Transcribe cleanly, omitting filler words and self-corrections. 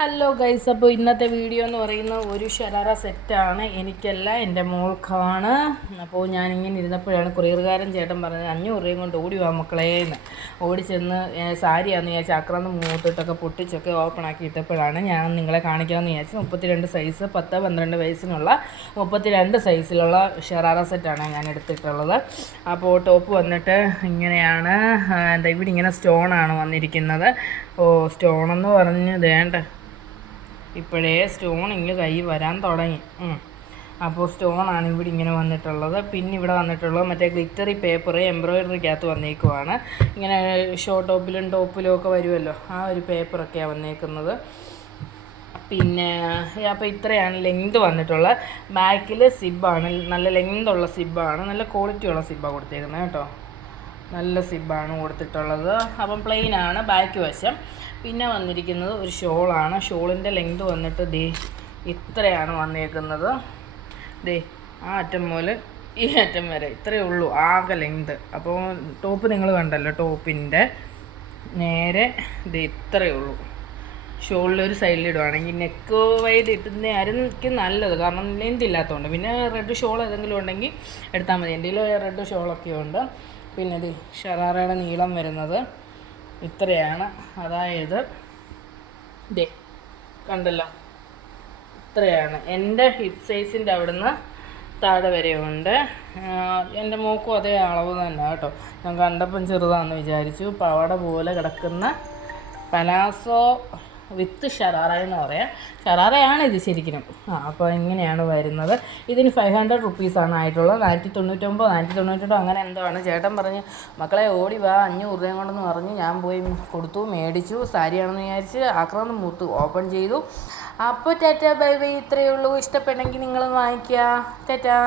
Hello guys, അപ്പോൾ ഇന്നത്തെ video എന്ന് പറയുന്ന ഒരു ഷരാറ സെറ്റാണ്. എനിക്കല്ല, എൻ്റെ മോൾക്കാണ്. അപ്പോൾ ഞാനിങ്ങനെ ഇരുന്നപ്പോഴാണ് കൊറിയറുകാരൻ ചേട്ടൻ പറഞ്ഞത് 500 രൂപയും കൊണ്ട് ഓടി വാ മക്കളേന്ന്. ഓടിച്ചെന്ന് സാരിയാണെന്ന് വിചാരിച്ച് അക്രന്ന് മൂത്തിട്ടൊക്കെ പൊട്ടിച്ചൊക്കെ ഓപ്പൺ ആക്കി ഇട്ടപ്പോഴാണ് ഞാൻ നിങ്ങളെ കാണിക്കാമെന്ന് വിചാരിച്ച് 32 സൈസ് 10-12 വയസ്സിനുള്ള 32 സൈസിലുള്ള ഷരാറ സെറ്റാണ് ഞാൻ എടുത്തിട്ടുള്ളത്. അപ്പോൾ ടോപ്പ് വന്നിട്ട് ഇങ്ങനെയാണ്. ഇവിടെ ഇങ്ങനെ സ്റ്റോണാണ് വന്നിരിക്കുന്നത്. സ്റ്റോണെന്ന് പറഞ്ഞ് വേണ്ട, ഇപ്പോഴേ സ്റ്റോൺ ഇങ്ങനെ കൈ വരാൻ തുടങ്ങി. അപ്പോൾ സ്റ്റോണാണ് ഇവിടെ ഇങ്ങനെ വന്നിട്ടുള്ളത്. പിന്നെ ഇവിടെ വന്നിട്ടുള്ളത് മറ്റേ ഗ്ലിറ്ററി പേപ്പർ എംബ്രോയിഡറിക്കകത്ത് വന്നേക്കുവാണ്. ഇങ്ങനെ ഷോർട്ട് ടോപ്പിലും ഒക്കെ വരുമല്ലോ, ആ ഒരു പേപ്പറൊക്കെയാണ് വന്നേക്കുന്നത്. പിന്നെ അപ്പോൾ ഇത്രയാണ് ലെങ്ത് വന്നിട്ടുള്ളത്. ബാക്കിൽ സിബ്ബാണ്, നല്ല ലെങ്തുള്ള സിബ്ബാണ്, നല്ല ക്വാളിറ്റിയുള്ള സിബ്ബാണ് കൊടുത്തേക്കുന്നത് കേട്ടോ. നല്ല സിബ്ബാണ് കൊടുത്തിട്ടുള്ളത്. അപ്പം പ്ലെയിനാണ് ബാക്ക് വശം. പിന്നെ വന്നിരിക്കുന്നത് ഒരു ഷോളാണ്. ഷോളിൻ്റെ ലെങ്ത് വന്നിട്ട് ഇത്രയാണ് വന്നേക്കുന്നത്. ആ അറ്റം മുതൽ ഈ അറ്റം വരെ ഇത്രയേ ഉള്ളൂ ആകെ ലെങ്ത്. അപ്പോൾ ടോപ്പ് നിങ്ങൾ കണ്ടല്ലോ, ടോപ്പിൻ്റെ നേരെ ഇത്രയേ ഉള്ളൂ. ഷോളിൽ ഒരു സൈഡിലിടുവാണെങ്കിൽ നെക്ക് വൈഡ് ഇട്ടുന്നതായിരിക്കും നല്ലത്, കാരണം ലെങ്ത് ഇല്ലാത്തതുകൊണ്ട്. പിന്നെ റെഡ് ഷോൾ ഏതെങ്കിലും ഉണ്ടെങ്കിൽ എടുത്താൽ മതി. എൻ്റെ റെഡ് ഷോളൊക്കെ ഉണ്ട്. പിന്നെ ഷറാറയുടെ നീളം വരുന്നത് ഇത്രയാണ്. അതായത് കണ്ടല്ലോ, ഇത്രയാണ്. എൻ്റെ ഹിപ്പ് സൈസിൻ്റെ അവിടുന്ന് താഴെ വരെയുണ്ട്. എൻ്റെ മോക്കും അതേ അളവ് തന്നെ കേട്ടോ. ഞാൻ കണ്ടപ്പം ചെറുതാണെന്ന് വിചാരിച്ചു. പാവാട പോലെ കിടക്കുന്ന പലാസോ വിത്ത് ഷറാറ എന്ന് പറയാം. ഷറാറയാണ് ഇത് ശരിക്കും. അപ്പോൾ ഇങ്ങനെയാണ് വരുന്നത്. ഇതിന് 500 റുപ്പീസാണ് ആയിട്ടുള്ളത്. 499 498 അങ്ങനെ എന്തോ ആണ്. ചേട്ടൻ പറഞ്ഞ് മക്കളെ ഓടി വാ 500 രൂപയും കൊണ്ടെന്ന് പറഞ്ഞ് ഞാൻ പോയി കൊടുത്തു, മേടിച്ചു. സാരിയാണെന്ന് വിചാരിച്ച് ആക്രാന്ന് മൂത്ത് ഓപ്പൺ ചെയ്തു. അപ്പോൾ ടാറ്റാ ബൈ ബൈ, ഇത്രയേ ഉള്ളൂ. ഇഷ്ടപ്പെട്ടെങ്കിൽ നിങ്ങൾ വാങ്ങിക്കുക. ടാറ്റാ.